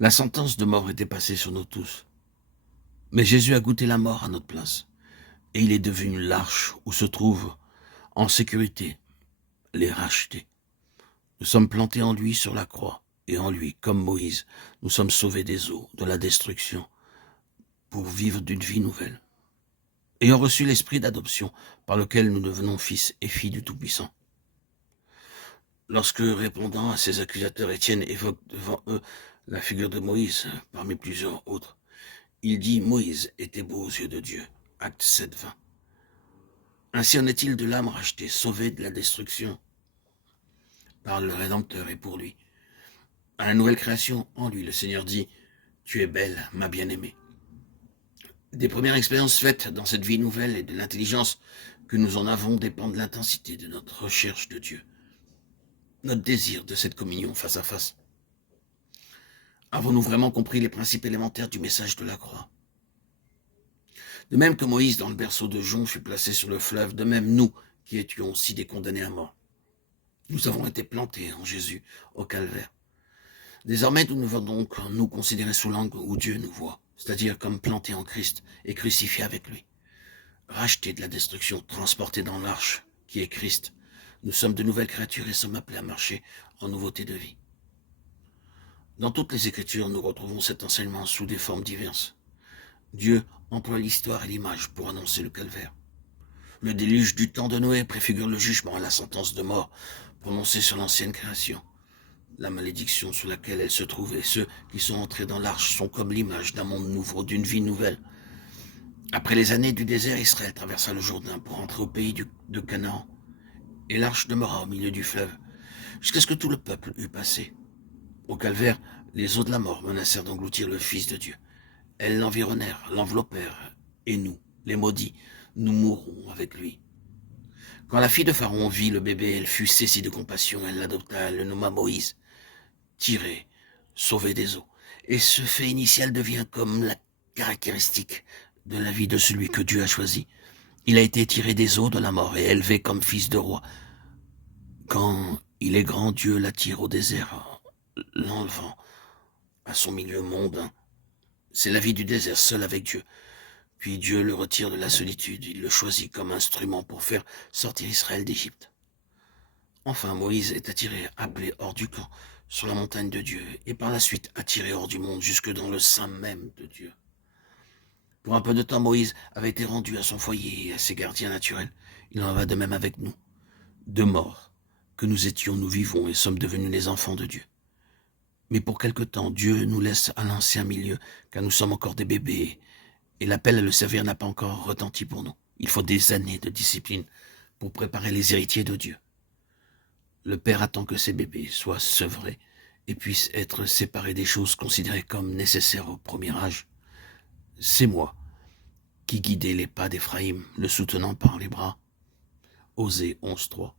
La sentence de mort était passée sur nous tous. Mais Jésus a goûté la mort à notre place. Et il est devenu l'arche où se trouvent, en sécurité, les rachetés. Nous sommes plantés en lui sur la croix. Et en lui, comme Moïse, nous sommes sauvés des eaux, de la destruction, pour vivre d'une vie nouvelle. Ayant reçu l'esprit d'adoption, par lequel nous devenons fils et filles du Tout-Puissant. Lorsque, répondant à ses accusateurs, Étienne évoque devant eux la figure de Moïse, parmi plusieurs autres, il dit « Moïse était beau aux yeux de Dieu ». Acte 7, 20. Ainsi en est-il de l'âme rachetée, sauvée de la destruction par le Rédempteur et pour lui. À la nouvelle création, en lui, le Seigneur dit « Tu es belle, ma bien-aimée ». Des premières expériences faites dans cette vie nouvelle et de l'intelligence que nous en avons dépendent de l'intensité de notre recherche de Dieu, notre désir de cette communion face à face. Avons-nous vraiment compris les principes élémentaires du message de la croix? De même que Moïse dans le berceau de jonc fut placé sur le fleuve, de même nous qui étions aussi des condamnés à mort. Nous avons été plantés en Jésus au calvaire. Désormais, nous devons donc nous considérer sous l'angle où Dieu nous voit, c'est-à-dire comme plantés en Christ et crucifiés avec lui. Rachetés de la destruction, transportés dans l'arche qui est Christ, nous sommes de nouvelles créatures et sommes appelés à marcher en nouveauté de vie. Dans toutes les Écritures, nous retrouvons cet enseignement sous des formes diverses. Dieu emploie l'histoire et l'image pour annoncer le calvaire. Le déluge du temps de Noé préfigure le jugement et la sentence de mort prononcée sur l'ancienne création. La malédiction sous laquelle elle se trouve et ceux qui sont entrés dans l'arche sont comme l'image d'un monde nouveau, d'une vie nouvelle. Après les années du désert, Israël traversa le Jourdain pour entrer au pays de Canaan. Et l'arche demeura au milieu du fleuve, jusqu'à ce que tout le peuple eût passé. Au calvaire, les eaux de la mort menacèrent d'engloutir le Fils de Dieu. Elles l'environnèrent, l'enveloppèrent, et nous, les maudits, nous mourrons avec lui. Quand la fille de Pharaon vit le bébé, elle fut saisie de compassion, elle l'adopta, elle le nomma Moïse, tiré, sauvé des eaux. Et ce fait initial devient comme la caractéristique de la vie de celui que Dieu a choisi. Il a été tiré des eaux de la mort et élevé comme fils de roi. Quand il est grand, Dieu l'attire au désert, l'enlevant à son milieu mondain. C'est la vie du désert seul avec Dieu. Puis Dieu le retire de la solitude, il le choisit comme instrument pour faire sortir Israël d'Égypte. Enfin, Moïse est attiré, appelé hors du camp, sur la montagne de Dieu, et par la suite attiré hors du monde, jusque dans le sein même de Dieu. Pour un peu de temps, Moïse avait été rendu à son foyer et à ses gardiens naturels. Il en va de même avec nous. De mort, que nous étions, nous vivons et sommes devenus les enfants de Dieu. Mais pour quelque temps, Dieu nous laisse à l'ancien milieu, car nous sommes encore des bébés, et l'appel à le servir n'a pas encore retenti pour nous. Il faut des années de discipline pour préparer les héritiers de Dieu. Le Père attend que ses bébés soient sevrés et puissent être séparés des choses considérées comme nécessaires au premier âge. C'est moi qui guidais les pas d'Éphraïm, le soutenant par les bras. Osée 11.3.